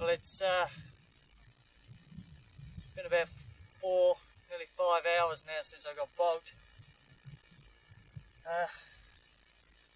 Well, it's been about 4, nearly 5 hours now since I got bogged.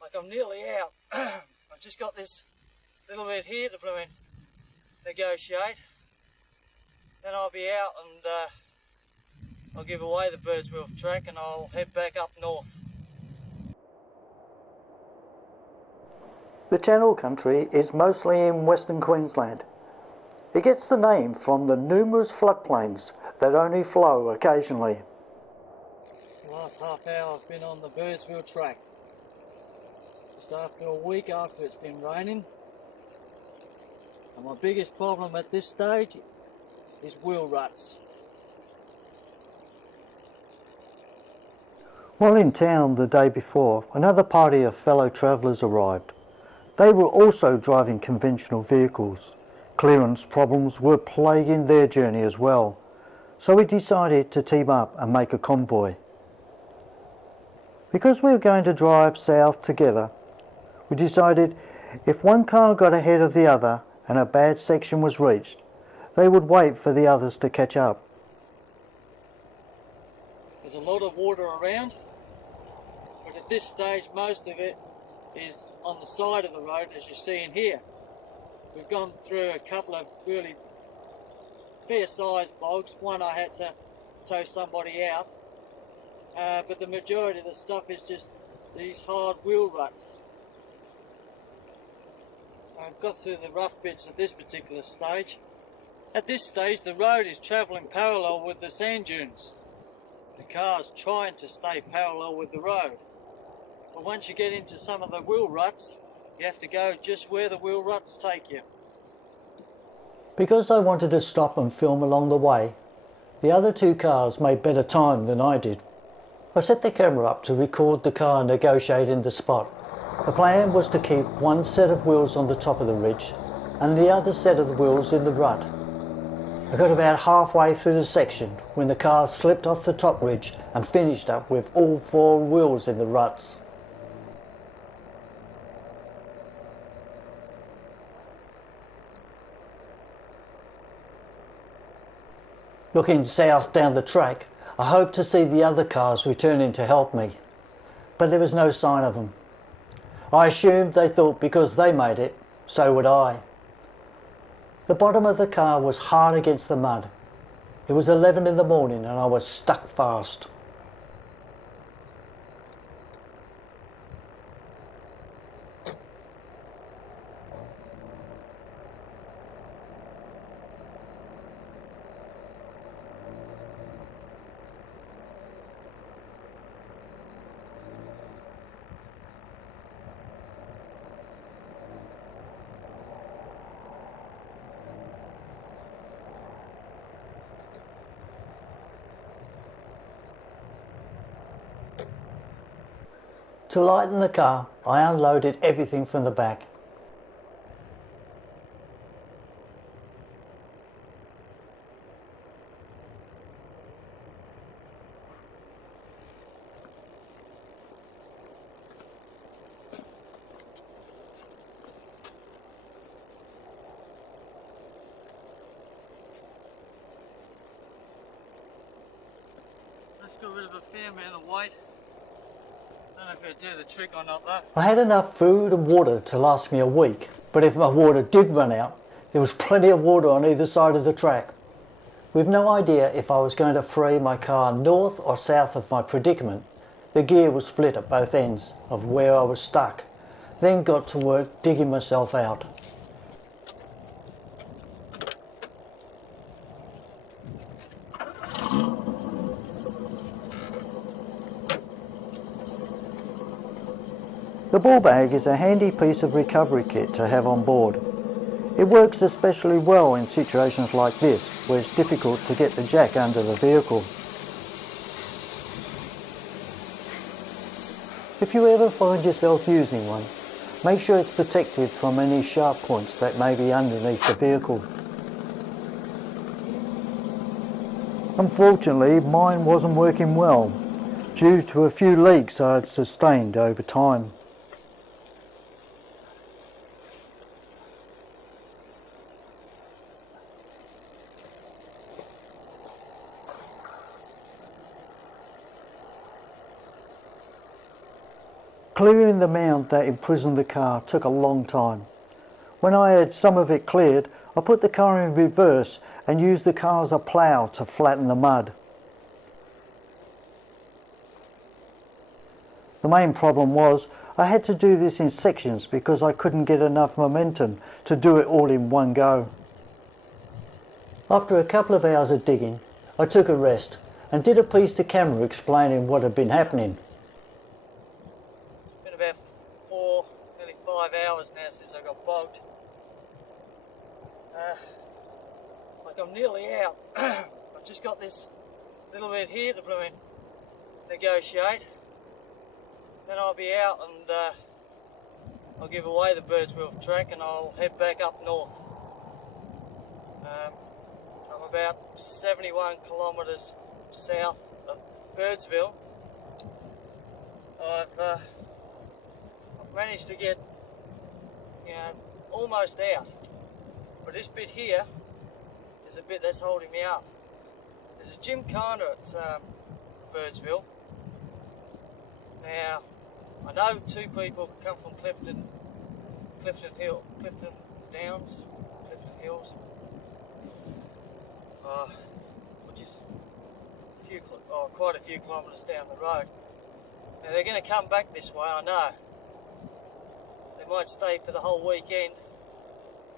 Like I'm nearly out. I've just got this little bit here to blooming negotiate. Then I'll be out and I'll give away the Birdsville Track and I'll head back up north. The Channel Country is mostly in Western Queensland. It gets the name from the numerous floodplains that only flow occasionally. The last half hour I've been on the Birdsville Track. Just after a week after it's been raining. And my biggest problem at this stage is wheel ruts. While in town the day before, another party of fellow travellers arrived. They were also driving conventional vehicles. Clearance problems were plaguing their journey as well, so we decided to team up and make a convoy. Because we were going to drive south together, we decided if one car got ahead of the other and a bad section was reached, they would wait for the others to catch up. There's a lot of water around, but at this stage most of it is on the side of the road, as you see in here. We've gone through a couple of really fair sized bogs. One I had to tow somebody out, but the majority of the stuff is just these hard wheel ruts. I've got through the rough bits at this particular stage. At this stage the road is travelling parallel with the sand dunes. The car's trying to stay parallel with the road. But once you get into some of the wheel ruts, you have to go just where the wheel ruts take you. Because I wanted to stop and film along the way, the other two cars made better time than I did. I set the camera up to record the car negotiating the spot. The plan was to keep one set of wheels on the top of the ridge and the other set of the wheels in the rut. I got about halfway through the section when the car slipped off the top ridge and finished up with all 4 wheels in the ruts. Looking south down the track, I hoped to see the other cars returning to help me, but there was no sign of them. I assumed they thought because they made it, so would I. The bottom of the car was hard against the mud. It was 11 in the morning and I was stuck fast. To lighten the car, I unloaded everything from the back. That's got rid of a fair amount of weight. I don't know if it'll do the trick or not though. I had enough food and water to last me a week, but if my water did run out, there was plenty of water on either side of the track. With no idea if I was going to free my car north or south of my predicament, the gear was split at both ends of where I was stuck, then got to work digging myself out. The ball bag is a handy piece of recovery kit to have on board. It works especially well in situations like this, where it's difficult to get the jack under the vehicle. If you ever find yourself using one, make sure it's protected from any sharp points that may be underneath the vehicle. Unfortunately, mine wasn't working well, due to a few leaks I had sustained over time. Clearing the mound that imprisoned the car took a long time. When I had some of it cleared, I put the car in reverse and used the car as a plough to flatten the mud. The main problem was I had to do this in sections because I couldn't get enough momentum to do it all in one go. After a couple of hours of digging, I took a rest and did a piece to camera explaining what had been happening. It's been about 4, nearly 5 hours now since I got bogged. Like I'm nearly out. I've just got this little bit here to negotiate. Then I'll be out and I'll give away the Birdsville Track and I'll head back up north. I'm about 71 kilometres south of Birdsville. I've managed to get, almost out. But this bit here is a bit that's holding me up. There's a gymkhana at Birdsville. Now, I know 2 people come from Clifton Downs, Clifton Hills, which is quite a few kilometres down the road. Now they're going to come back this way, I know. They might stay for the whole weekend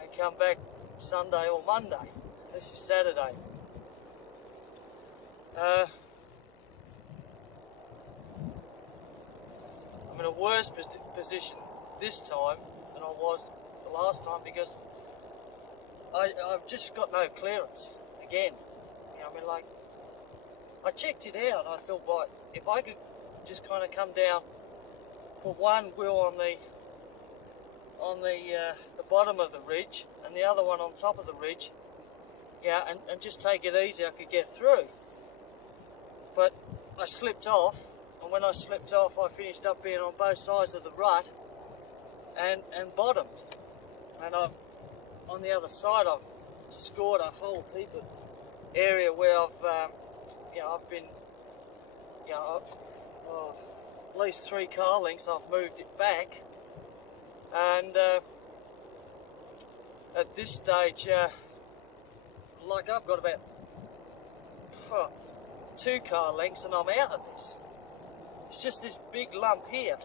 and come back Sunday or Monday. This is Saturday. I'm in a worse position this time than I was the last time because I've just got no clearance again. I checked it out and I thought, right, if I could just kind of come down, put one wheel on the bottom of the ridge and the other one on top of the ridge, and just take it easy, I could get through. But I slipped off, and when I slipped off, I finished up being on both sides of the rut and bottomed. And on the other side, I've scored a whole heap of area where I've been, at least 3 car lengths. I've moved it back, and at this stage, I've got about 2 car lengths, and I'm out of this. It's just this big lump here.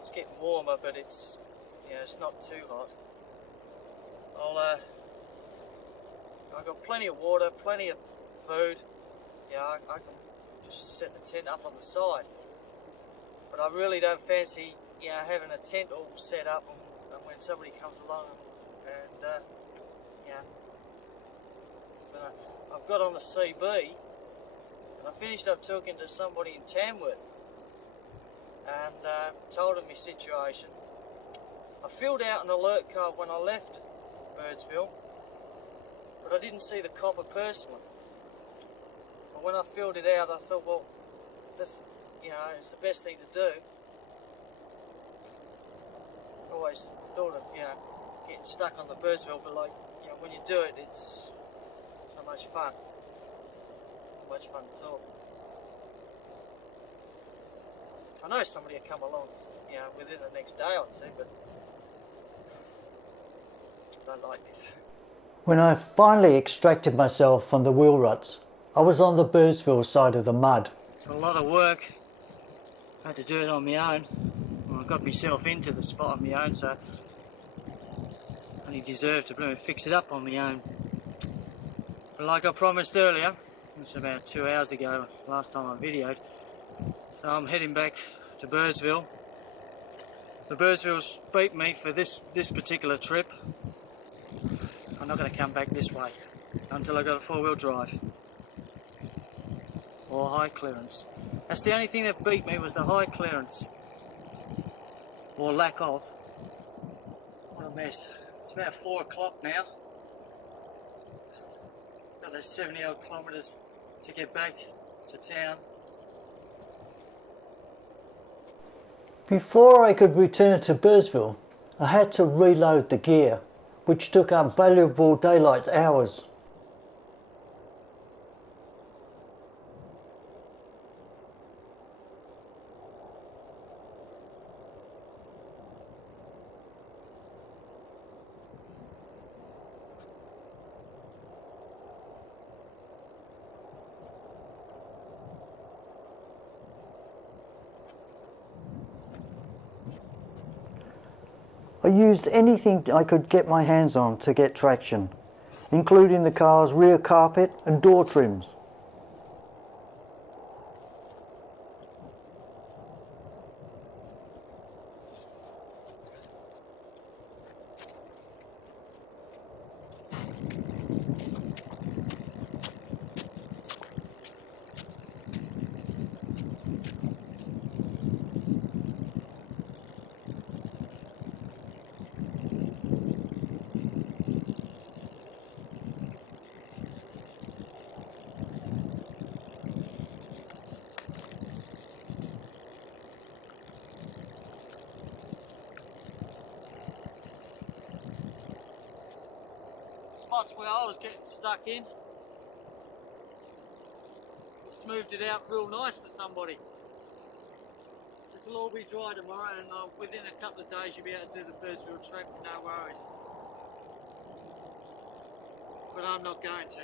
It's getting warmer, but it's not too hot. I've got plenty of water, plenty of food. I can just set the tent up on the side. But I really don't fancy, having a tent all set up and when somebody comes along and I've got on the CB and I finished up talking to somebody in Tamworth and told him my situation. I filled out an alert card when I left Birdsville, but I didn't see the copper personally. But when I filled it out, I thought, well, this, it's the best thing to do. I always thought of, getting stuck on the Birdsville, but when you do it, it's so much fun. So much fun at all. I know somebody will come along, within the next day or 2, but I don't like this. When I finally extracted myself from the wheel ruts, I was on the Birdsville side of the mud. It's a lot of work. I had to do it on my own. Well, I got myself into the spot on my own, so I only deserve to fix it up on my own. But like I promised earlier, it's about 2 hours ago, last time I videoed, so I'm heading back to Birdsville. The Birdsville's beat me for this particular trip. I'm not going to come back this way until I got a 4-wheel drive or high clearance. That's the only thing that beat me, was the high clearance, or lack of. What a mess. It's about 4 o'clock now. Got those 70 odd kilometres to get back to town. Before I could return to Birdsville, I had to reload the gear, which took up valuable daylight hours. I used anything I could get my hands on to get traction, including the car's rear carpet and door trims. Spots where I was getting stuck in, smoothed it out real nice for somebody. This will all be dry tomorrow, and within a couple of days you'll be able to do the Birdsville Track with no worries. But I'm not going to.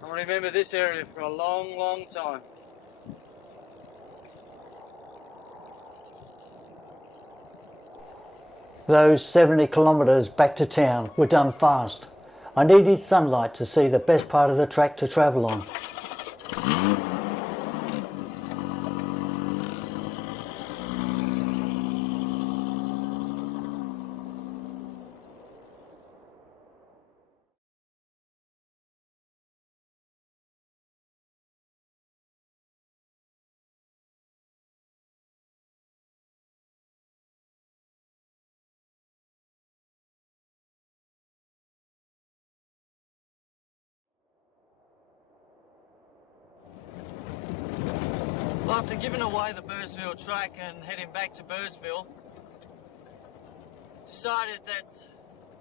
I'll remember this area for a long, long time. Those 70 kilometres back to town were done fast. I needed sunlight to see the best part of the track to travel on. After giving away the Birdsville Track and heading back to Birdsville, decided that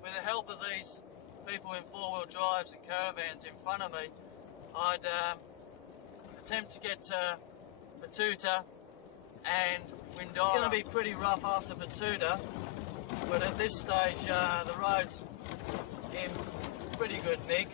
with the help of these people in four-wheel drives and caravans in front of me, I'd attempt to get to Batuta and Windara. It's going to be pretty rough after Batuta, but at this stage the road's in pretty good nick.